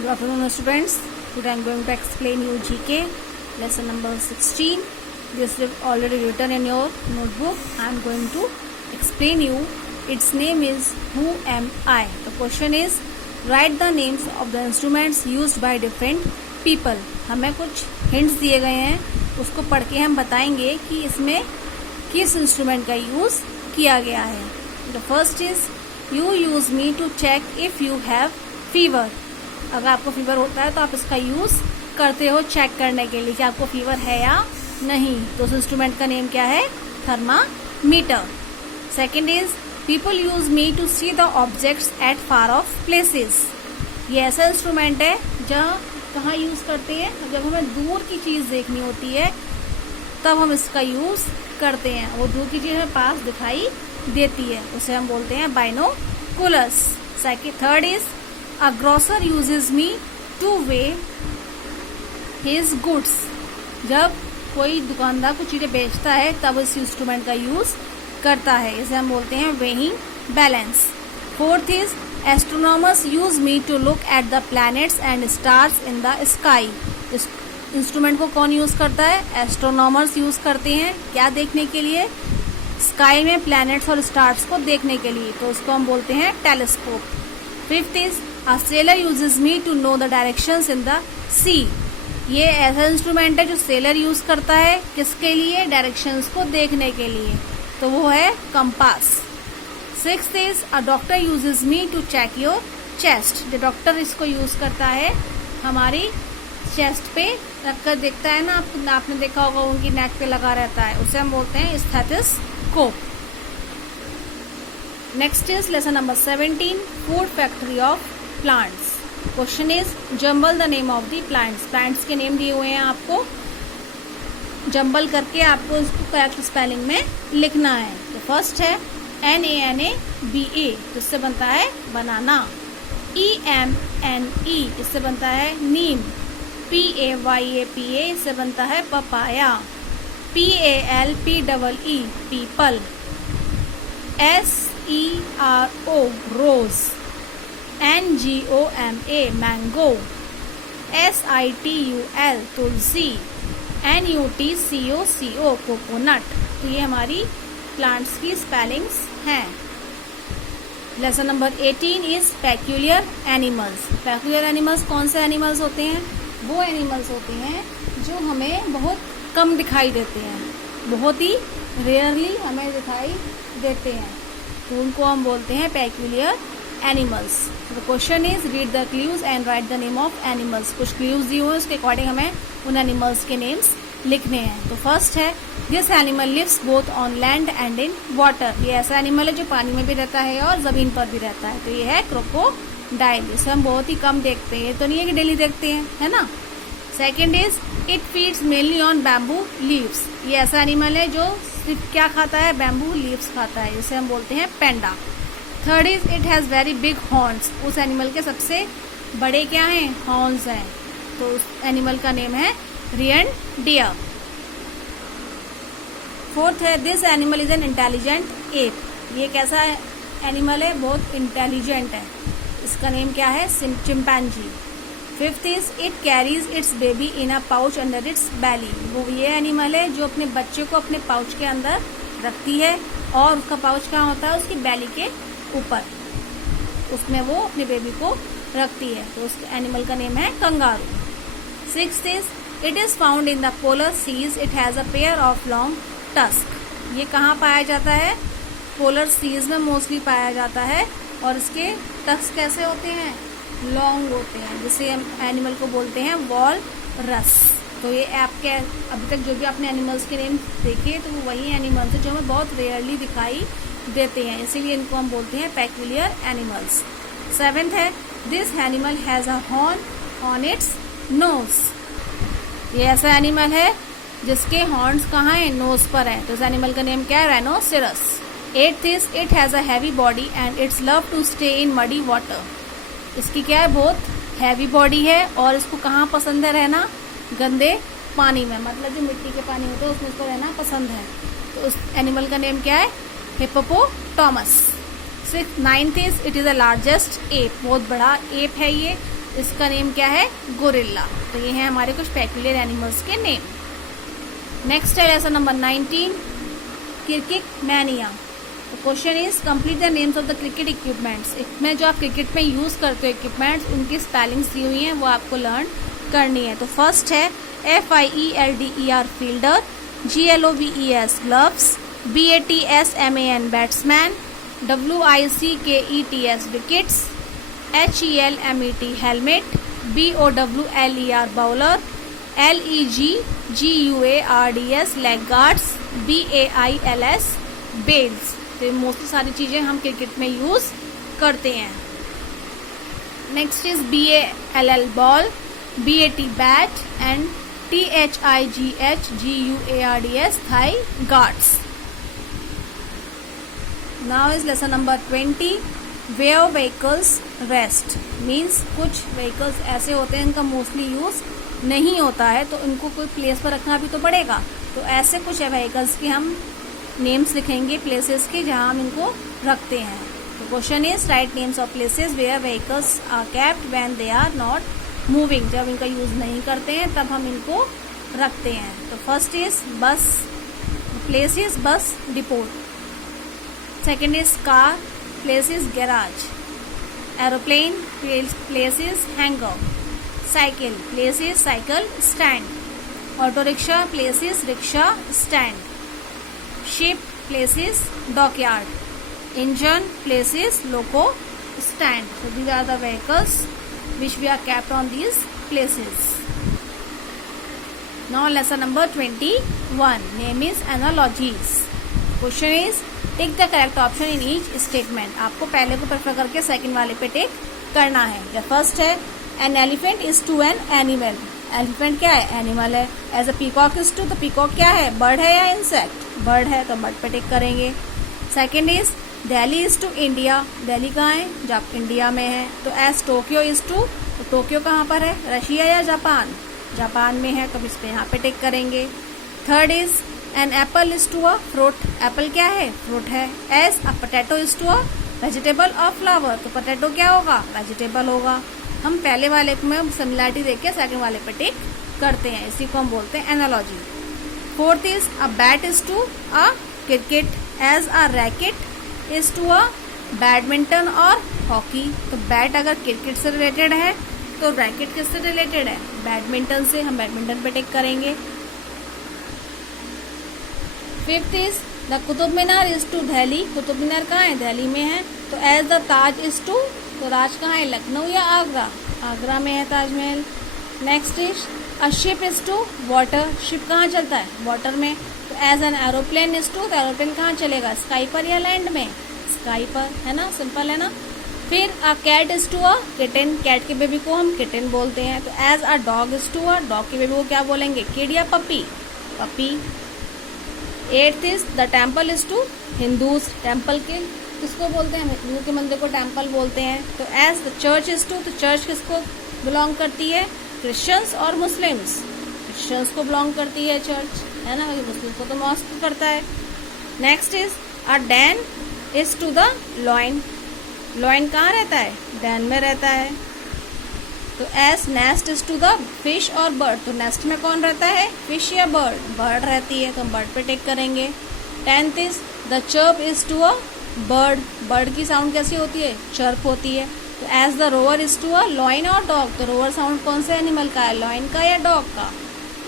Good afternoon, students. Today I am going to explain you GK lesson number 16. This is already written in your notebook. I am going to explain you. Its name is Who Am I? The question is write the names of the instruments used by different people. हमें कुछ hints दिए गए हैं, उसको पढ़ के हम बताएंगे कि इसमें किस इंस्ट्रूमेंट का यूज किया गया है. The first is you use me to check if you have fever. अगर आपको फीवर होता है तो आप इसका यूज करते हो चेक करने के लिए कि आपको फीवर है या नहीं. तो उस इंस्ट्रूमेंट का नेम क्या है? Thermometer. Second is people use me to see the objects at far of places. ये ऐसा इंस्ट्रूमेंट है जहाँ कहाँ यूज करते हैं? जब हमें दूर की चीज देखनी होती है तब हम इसका यूज करते हैं. वो दूर की चीज हमें पास दिखाई देती है, उसे हम बोलते हैं binoculars. Third is A grocer uses me to weigh his goods. जब कोई दुकानदार कुछ चीजें बेचता है तब इस इंस्ट्रूमेंट का यूज करता है, इसे हम बोलते हैं weighing balance. Fourth is astronomers use me to look at the planets and stars in the sky. इस इंस्ट्रूमेंट को कौन यूज करता है? एस्ट्रोनॉमर्स यूज करते हैं. क्या देखने के लिए? स्काई में प्लैनेट्स और स्टार्स को देखने के लिए, तो उसको हम बोलते हैं telescope. Fifth is A sailor uses me to know the directions in the sea. ये ऐसा इंस्ट्रूमेंट है जो सेलर यूज करता है किसके लिए? डायरेक्शंस को देखने के लिए, तो वो है compass. Sixth is a doctor uses me to check your chest. जो डॉक्टर इसको यूज करता है हमारी चेस्ट पे रखकर देखता है ना, आपने देखा होगा उनकी नेक पे लगा रहता है, उसे हम बोलते हैं stethoscope. Next is lesson number 17 food factory of plants. Question is jumble the name of the plants. Plants के नेम दिए हुए हैं, आपको जंबल करके आपको इसको करेक्ट स्पेलिंग में लिखना है. तो फर्स्ट है NANABA, तो इससे बनता है बनाना. EMNE, इससे बनता है नीम. PAYAPA, इससे बनता है पपाया. PALPEE, people. SERO, रोज. NGOMA, mango. SITUL, तुलसी. NUTCOCO, coconut. तो ये हमारी प्लांट्स की स्पेलिंग्स हैं. Lesson number 18 is peculiar animals. Peculiar animals कौन से एनिमल्स होते हैं? वो एनिमल्स होते हैं जो हमें बहुत कम दिखाई देते हैं, बहुत ही रेयरली हमें दिखाई देते हैं, तो उनको हम बोलते हैं peculiar animals. The question is read the clues and right the name of animals. कुछ क्लूज दिए हुए हैं, उसके अकॉर्डिंग हमें उन एनिमल्स के नेम्स लिखने हैं. तो फर्स्ट है this animal lives both on land and in water. ये ऐसा एनिमल है जो पानी में भी रहता है और जमीन पर भी रहता है, तो ये है क्रोकोडाइल. इसे हम बहुत ही कम देखते हैं, तो नहीं है कि डेली देखते हैं, है ना. Second is it feeds mainly on bamboo leaves. ये ऐसा एनिमल है जो सिर्फ क्या खाता है? बैम्बू लीव्स खाता है, इसे हम बोलते हैं panda. Third is it has very big horns. उस एनिमल के सबसे बड़े क्या हैं? हॉर्न्स हैं, तो उस एनिमल का नेम है रियनडियर. फोर्थ है this animal is an intelligent app. ये कैसा एनिमल है? बहुत इंटेलिजेंट है, इसका नेम क्या है? Chimpanzee. Fifth is it carries its baby in a pouch under its belly. वो ये एनिमल है जो अपने बच्चे को अपने पाउच के अंदर रखती है, और उसका पाउच कहाँ होता है? उसकी बैली के ऊपर, उसमें वो अपने बेबी को रखती है, तो उस एनिमल का नेम है kangaroo. Sixth is it is found in the polar seas. It has a pair of long tusk. ये कहाँ पाया जाता है? पोलर सीज में मोस्टली पाया जाता है, और इसके टस्क कैसे होते हैं? लॉन्ग होते हैं, जिसे हम एनिमल को बोलते हैं वॉलरस. तो ये आपके अभी तक जो भी आपने एनिमल्स के नेम देखे तो वो वही एनिमल्स हैं जो हमें बहुत रेयरली दिखाई देते हैं, इसीलिए इनको हम बोलते हैं पेक्यूलियर एनिमल्स. सेवेंथ है this animal has a horn on its nose. ये ऐसा एनिमल है जिसके हॉर्न्स कहाँ हैं? नोज पर है, तो इस एनिमल का नेम क्या है? Rhinoceros. Eighth is it has a heavy body and its love to stay in muddy water. इसकी क्या है? बहुत हैवी बॉडी है, और इसको कहाँ पसंद है रहना? गंदे पानी में, मतलब जो मिट्टी के पानी होते हैं उसमें इसको रहना पसंद है, तो उस एनिमल का नेम क्या है? Hippopotamus. 9th is it is the largest app. बहुत बड़ा एप है ये, इसका नेम क्या है, गोरिल्ला। तो ये है हमारे कुछ पेक्यूलियर एनिमल्स के नेम। नेक्स्ट है लेसन नंबर 19, क्रिकेट मैनिया। तो question is complete the names of the cricket equipments. इसमें जो आप क्रिकेट में यूज करते हो इक्विपमेंट्स, उनकी स्पेलिंग्स दी हुई हैं, वो आपको लर्न करनी है। तो फर्स्ट है FIELDER fielder, GLOVES gloves, BATSMAN batsman, WICKETS wickets, HELMET helmet, BOWLER bowler, LEGGUARDS leg guards, BAILS bails. तो मोस्टली सारी चीजें हम क्रिकेट में यूज करते हैं। Next is BALL ball, BAT bat and THIGHGUARDS thigh guards. Now is lesson number 20, where vehicles rest. Means कुछ vehicles ऐसे होते हैं इनका मोस्टली यूज नहीं होता है, तो इनको कोई प्लेस पर रखना भी तो पड़ेगा। तो ऐसे कुछ व्हीकल्स के हम नेम्स लिखेंगे, प्लेसेस के जहां हम इनको रखते हैं। तो question is write names of places where vehicles are kept when they are not moving. जब इनका यूज नहीं करते हैं तब हम इनको रखते हैं। तो फर्स्ट इज बस, प्लेस इज बस depot. Second is car, place is garage. Aeroplane, place is hanger. Cycle, place is cycle stand. Auto rickshaw, place is rickshaw stand. Ship, place is dockyard. Engine, place is loco stand. So these are the vehicles which we are kept on these places. Now lesson number 21, name is analogies. Question is take the correct option in each statement. आपको पहले को prefer करके second वाले पे टिक करना है। The first है an elephant is to an animal. Elephant क्या है, एनिमल है। As a peacock is to, तो पीकॉक क्या है, बर्ड है या इंसेक्ट, बर्ड है, तो बर्ड पे टिक करेंगे। Second is Delhi is to India. Delhi कहाँ है, जब इंडिया में है। तो एज टोक्यो इज टू, तो टोक्यो कहाँ पर है, रशिया या जापान, जापान में है, तो इस पे यहाँ पे टिक करेंगे। Third is an apple is to a fruit. Apple क्या है, फ्रूट है। As a potato is to a vegetable और फ्लावर, तो पोटैटो क्या होगा, वेजिटेबल होगा। हम पहले वाले में सिमिलैरिटी देख के सेकंड वाले पे टिक करते हैं, इसी को हम बोलते हैं analogy. Fourth is a bat is to a cricket, as a racket is to a badminton और हॉकी। तो बैट अगर क्रिकेट से रिलेटेड है तो रैकेट किससे रिलेटेड है, बैडमिंटन से, हम बैडमिंटन पे टिक करेंगे। Fifth is the Qutub Minar is to Delhi. Qutub Minar कहाँ है, दिल्ली में है। तो as the Taj is to, तो राज कहाँ है, लखनऊ या आगरा, आगरा में है Taj Mahal. Next is a ship is to water. Ship कहाँ चलता है, वाटर में। तो as an aeroplane is to, तो एरोप्लेन कहाँ चलेगा, स्काई पर या लैंड में, स्काई पर, है ना, सिंपल है ना। फिर a cat is to a kitten. Cat के बेबी को हम किटन बोलते हैं। तो as a dog is to a, dog के बेबी को क्या बोलेंगे, किड या puppy, puppy. Eighth is the temple is to Hindus. Temple के किसको बोलते हैं, हिंदू के मंदिर को टेम्पल बोलते हैं। तो as the church is to, तो चर्च किसको बिलोंग करती है, क्रिश्चियंस और मुस्लिम्स। क्रिश्चियंस को बिलोंग करती है चर्च, है ना, मुस्लिम को तो मॉस्क करता है। Next is a den is to the lion. Lion कहाँ रहता है, डैन में रहता है। तो as nest is to the fish और बर्ड। तो नेस्ट में कौन रहता है, फिश या बर्ड, बर्ड रहती है, तो हम बर्ड पे टिक करेंगे। 10th is the chirp is to a bird. Bird की साउंड कैसी होती है, चर्प होती है। तो as the roar is to a lion और डॉग। तो रोवर साउंड कौन से एनिमल का है, लॉइन का या डॉग का,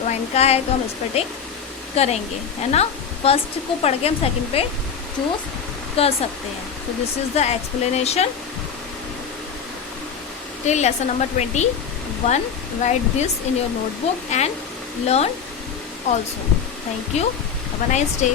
लॉइन का है, तो हम इस पर टिक करेंगे, है ना। फर्स्ट को पढ़ के हम सेकंड पे चूज कर सकते हैं। तो this is the explanation till lesson number 21. Write this in your notebook and learn also. Thank you. Have a nice day.